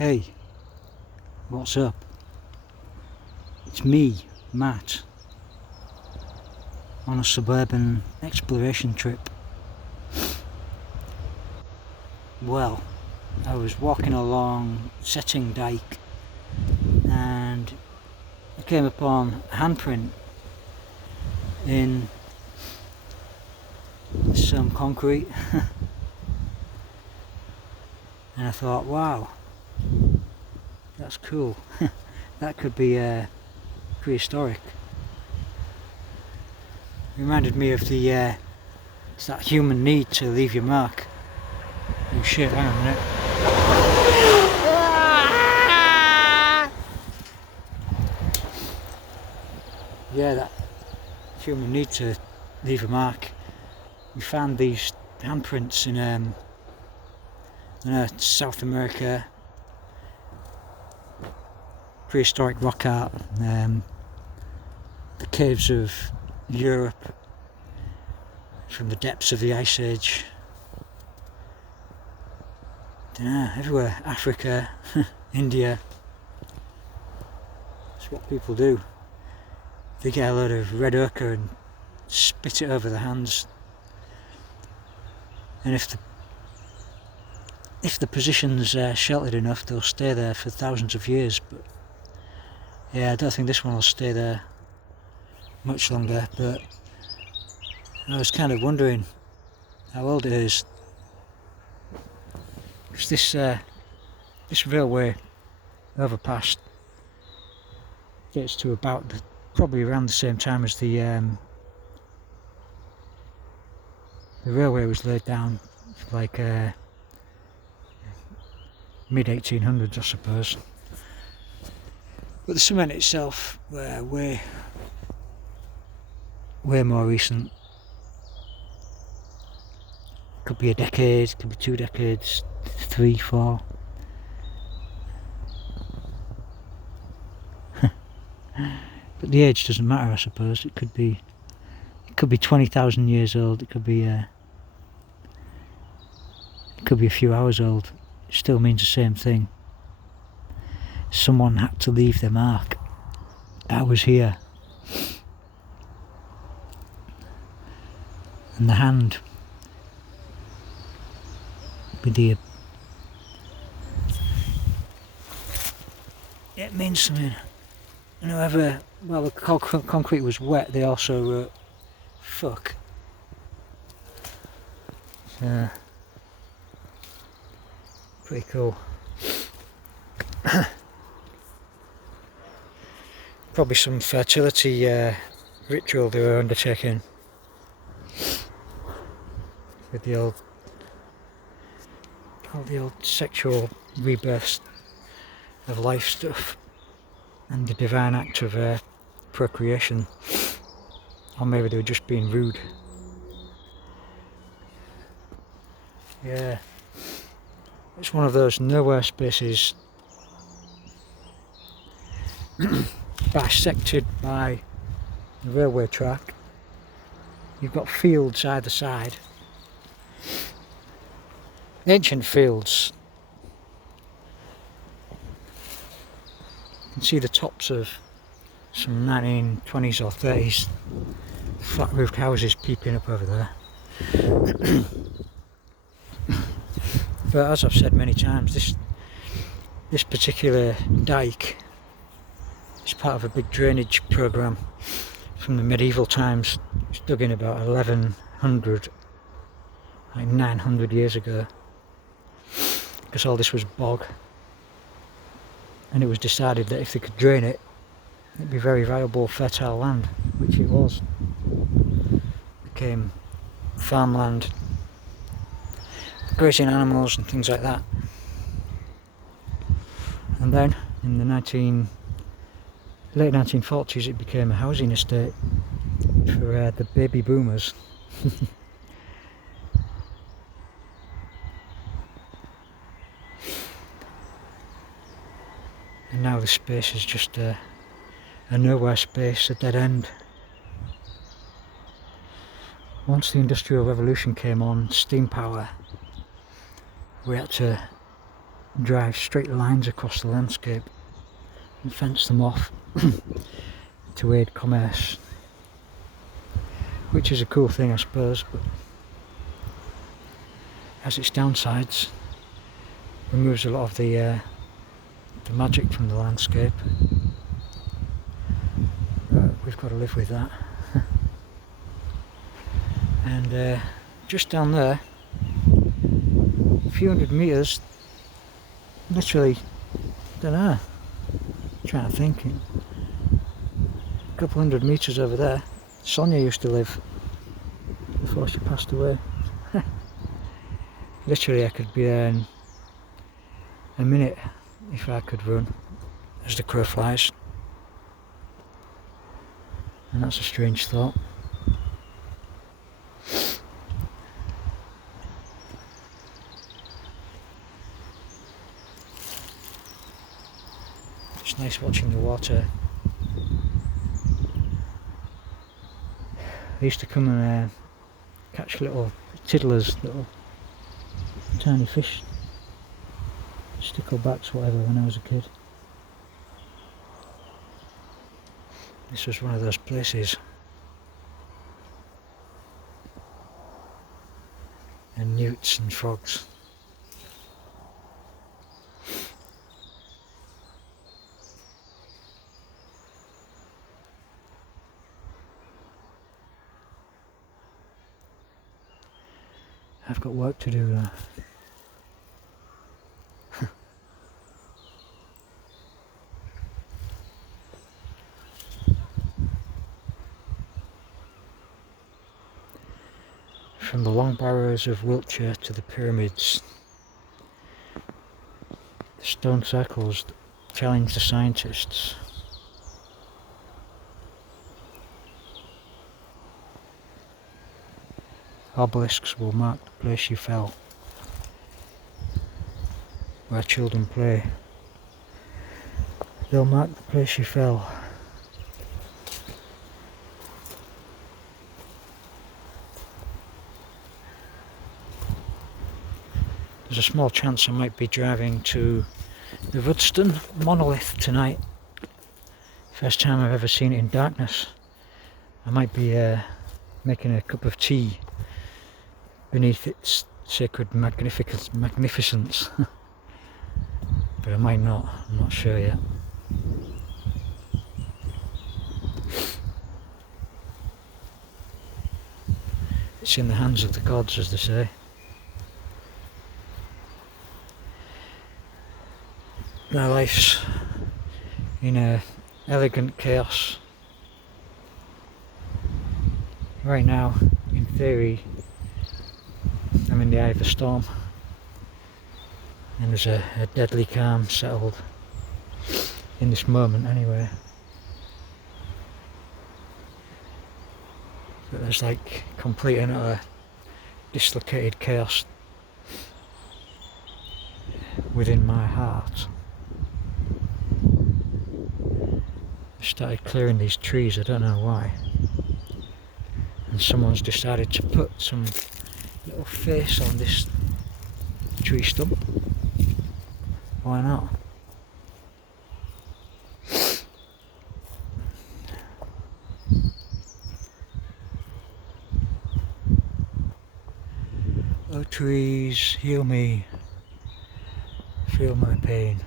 Hey, what's up? It's me, Matt, on a suburban exploration trip. Well, I was walking along Setting Dyke and I came upon a handprint in some concrete and I thought, wow, that's cool. That could be prehistoric. It reminded me of it's that human need to leave your mark. Oh shit, hang on a minute. Yeah, that human need to leave a mark. We found these handprints in South America, prehistoric rock art, the caves of Europe from the depths of the Ice Age. Everywhere, Africa, India. That's what people do. They get a load of red ochre and spit it over their hands. And if the position's sheltered enough, they'll stay there for thousands of years. But yeah, I don't think this one will stay there much longer. But I was kind of wondering how old it is. Because this railway overpass gets to about probably around the same time as the railway was laid down, like mid 1800s, I suppose. But the cement itself, way more recent. Could be a decade, could be 2 decades, 3, 4. But the age doesn't matter, I suppose. It could be 20,000 years old. It could be a few hours old. It still means the same thing. Someone had to leave their mark. I was here. And the hand with the it means something. And whoever, well, the concrete was wet, they also wrote fuck. Pretty cool. Probably some fertility ritual they were undertaking with all the old sexual rebirth of life stuff and the divine act of procreation. Or maybe they were just being rude. Yeah, it's one of those nowhere spaces bisected by the railway track. You've got fields either side, ancient fields. You can see the tops of some 1920s or 30s flat roofed houses peeping up over there. But as I've said many times, this particular dike is part of a big drainage programme from the medieval times. It's dug in about 1100, like 900 years ago, because all this was bog, and it was decided that if they could drain it, it'd be very viable, fertile land, which it was. It became farmland, grazing animals and things like that. And then in the late 1940s it became a housing estate for the baby boomers. And now the space is just a nowhere space, a dead end. Once the Industrial Revolution came on, steam power, we had to drive straight lines across the landscape and fence them off to aid commerce, which is a cool thing I suppose, but has its downsides. Removes a lot of the magic from the landscape. But we've got to live with that. And just down there, a few hundred metres, literally, don't know, trying to think, a couple hundred metres over there, Sonia used to live before she passed away. Literally I could be there in a minute if I could run as the crow flies, and that's a strange thought. It's nice watching the water. I used to come and catch little tiddlers, little tiny fish, sticklebacks, whatever, when I was a kid. This was one of those places. And newts and frogs. I've got work to do though. From the long barrows of Wiltshire to the pyramids, the stone circles challenge the scientists. Obelisks will mark the place you fell, where children play. They'll mark the place you fell. There's a small chance I might be driving to the Rudston monolith tonight. First time I've ever seen it in darkness. I might be making a cup of tea beneath its sacred magnificence. But I might not, I'm not sure yet. It's in the hands of the gods, as they say. My life's in a elegant chaos. Right now, in theory, I'm in the eye of the storm, and there's a deadly calm settled in this moment anyway. But there's like complete and utter dislocated chaos within my heart. I started clearing these trees, I don't know why, and someone's decided to put some little face on this tree stump. Why not? Oh trees, heal me, feel my pain.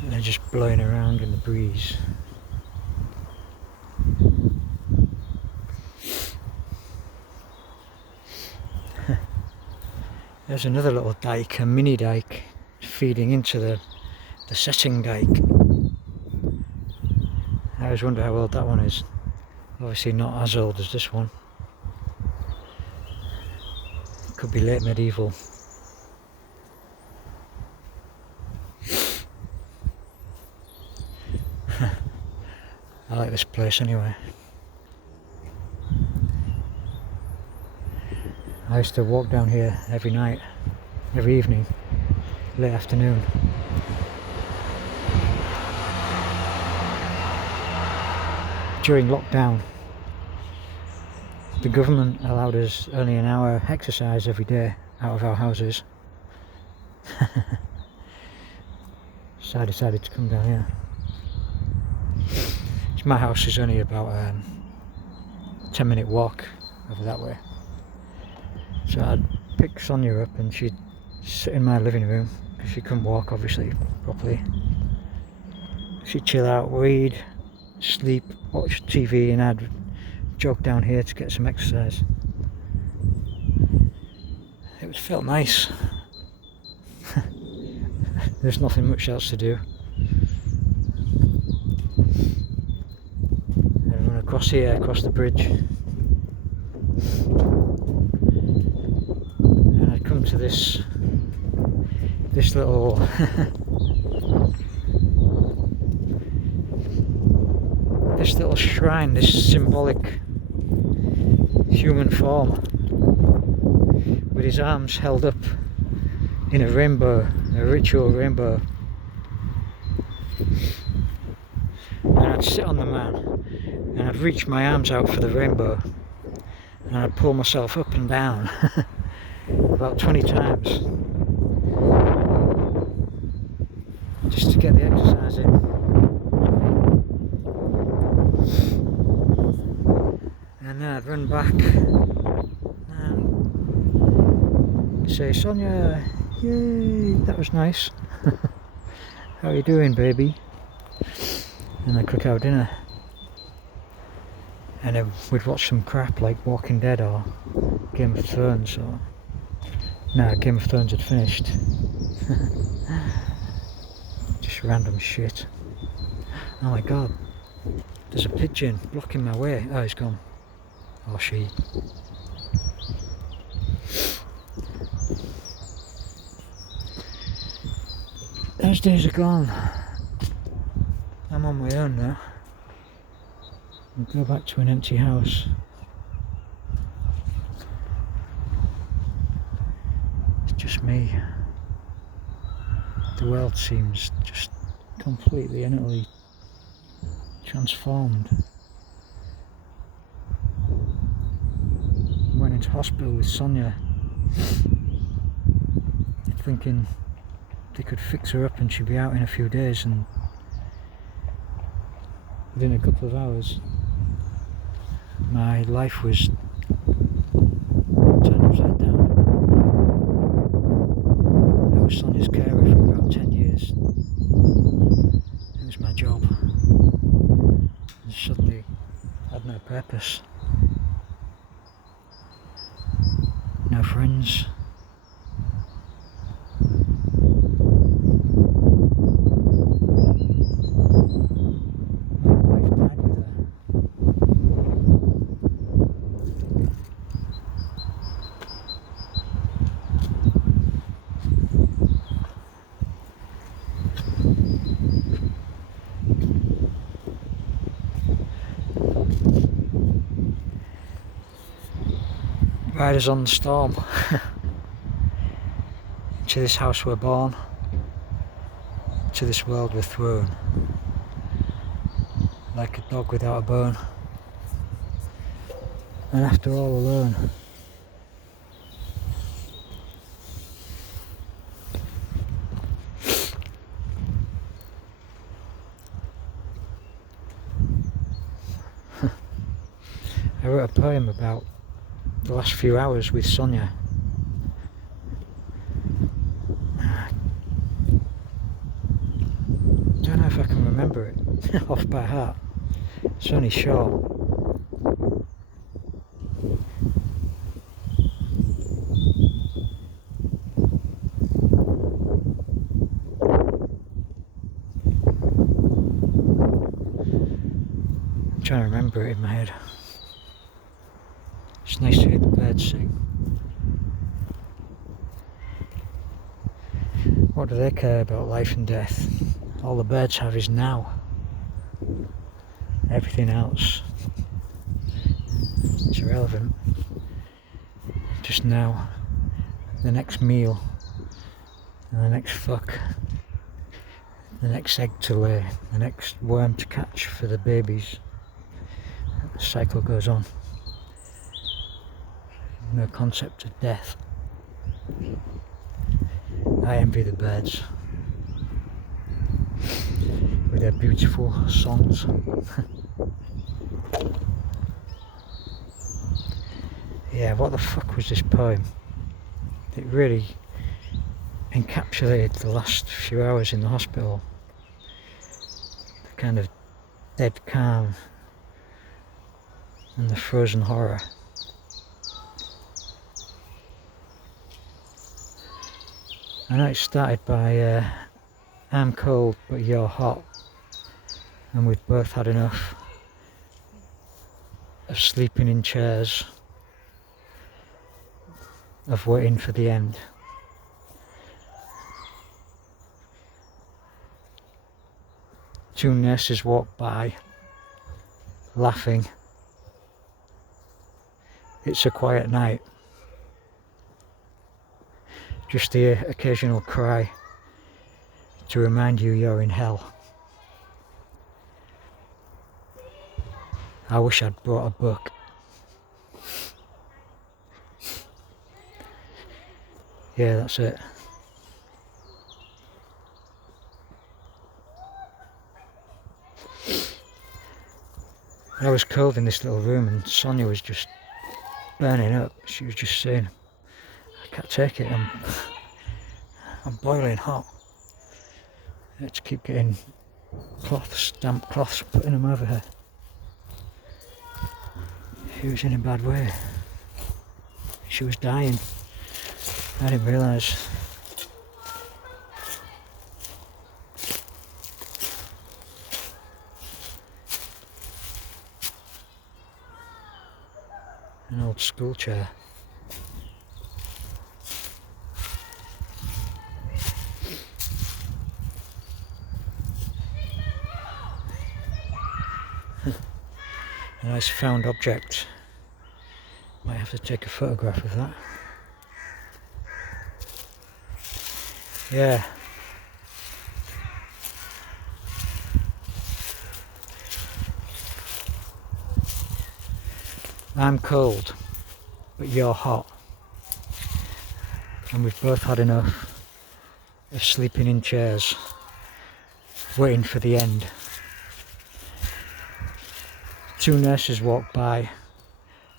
And they're just blowing around in the breeze. There's another little dike, a mini dike, feeding into the setting dike. I always wonder how old that one is. Obviously not as old as this one. Could be late medieval. I like this place anyway. I used to walk down here every night, every evening, late afternoon. During lockdown, the government allowed us only an hour exercise every day out of our houses. So I decided to come down here. My house is only about a 10-minute walk over that way. So I'd pick Sonia up and she'd sit in my living room because she couldn't walk obviously properly. She'd chill out, read, sleep, watch TV, and I'd jog down here to get some exercise. It felt nice. There's nothing much else to do. I'd run across here, across the bridge, and I'd come to this little this little shrine, this symbolic human form with his arms held up in a rainbow, a ritual rainbow. And I'd sit on the man and I'd reach my arms out for the rainbow and I'd pull myself up and down about 20 times just to get the exercise in. And then I'd run back and say, Sonia, yay, that was nice. How are you doing, baby? And I'd cook our dinner. And then we'd watch some crap like Walking Dead or Game of Thrones or... Nah, Game of Thrones had finished. Just random shit. Oh my god. There's a pigeon blocking my way. Oh, he's gone. Or she. Those days are gone. I'm on my own now. I'll go back to an empty house. It's just me. The world seems just completely and utterly transformed. I went into hospital with Sonia, thinking they could fix her up and she'd be out in a few days, and within a couple of hours my life was turned upside down. I was Sonia's carer for about 10 years. It was my job. And suddenly I had no purpose. No friends. Riders on the storm. To this house we're born, to this world we're thrown, like a dog without a bone, and after all alone. I wrote a poem about the last few hours with Sonia. Don't know if I can remember it off by heart. It's only short. I'm trying to remember it in my head. It's nice to hear the birds sing. What do they care about life and death? All the birds have is now. Everything else is irrelevant. Just now. The next meal. And the next fuck. The next egg to lay. The next worm to catch for the babies. The cycle goes on. no concept of death. I envy the birds with their beautiful songs. Yeah, what the fuck was this poem? It really encapsulated the last few hours in the hospital. The kind of dead calm and the frozen horror. I know it started by I'm cold but you're hot, and we've both had enough of sleeping in chairs, of waiting for the end. Two nurses walked by, laughing. It's a quiet night. Just the occasional cry to remind you you're in hell. I wish I'd brought a book. Yeah, that's it. I was cold in this little room and Sonia was just burning up. She was just saying, I can't take it, I'm boiling hot. I had to keep getting cloths, damp cloths, putting them over her. She was in a bad way. She was dying. I didn't realise. An old school chair. A nice found object. Might have to take a photograph of that. Yeah. I'm cold, but you're hot. And we've both had enough of sleeping in chairs, waiting for the end. Two nurses walked by,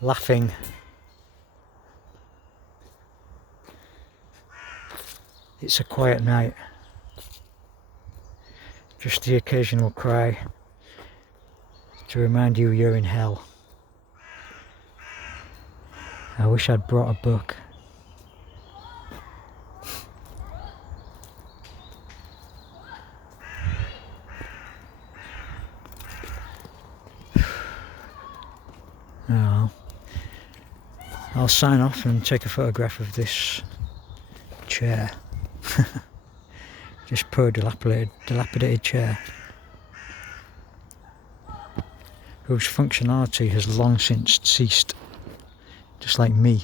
laughing. It's a quiet night. Just the occasional cry to remind you you're in hell. I wish I'd brought a book. Oh, I'll sign off and take a photograph of this chair. Just poor dilapidated chair whose functionality has long since ceased, just like me.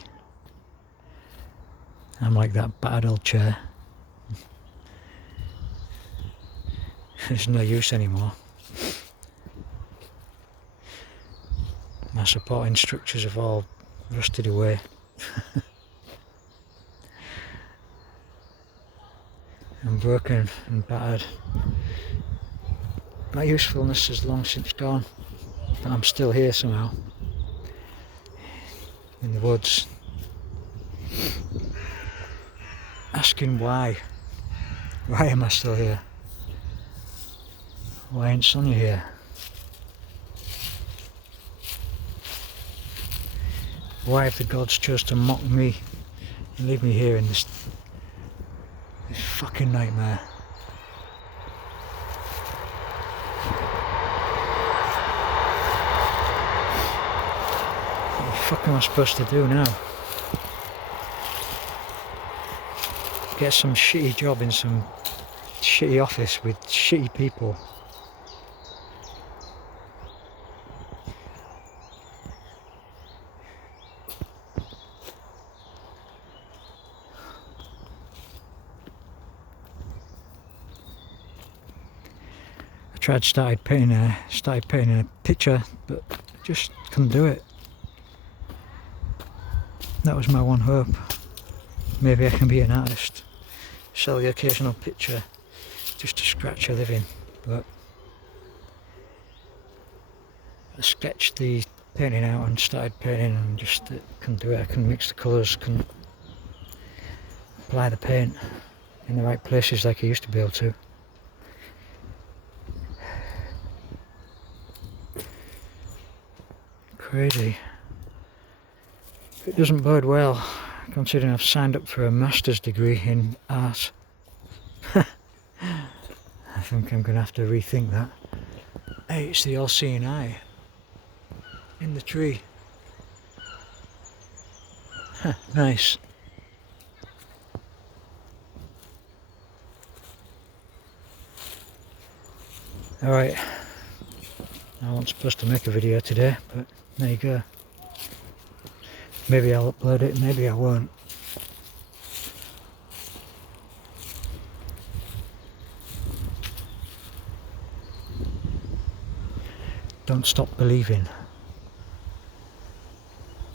I'm like that battered old chair. There's no use anymore. My supporting structures have all rusted away. I'm broken and battered. My usefulness has long since gone, but I'm still here somehow. In the woods. Asking why. Why am I still here? Why ain't Sonia here? Why have the gods chose to mock me and leave me here in this fucking nightmare? What the fuck am I supposed to do now? Get some shitty job in some shitty office with shitty people. Started painting a picture, but just couldn't do it. That was my one hope. Maybe I can be an artist, sell the occasional picture just to scratch a living. But I sketched the painting out and started painting, and just can do it. I can mix the colours, can apply the paint in the right places like I used to be able to. Crazy. It doesn't bode well, considering I've signed up for a master's degree in art. I think I'm going to have to rethink that. Hey, it's the all-seeing eye in the tree. Nice. Alright, I wasn't supposed to make a video today, but there you go. Maybe I'll upload it, maybe I won't. Don't stop believing.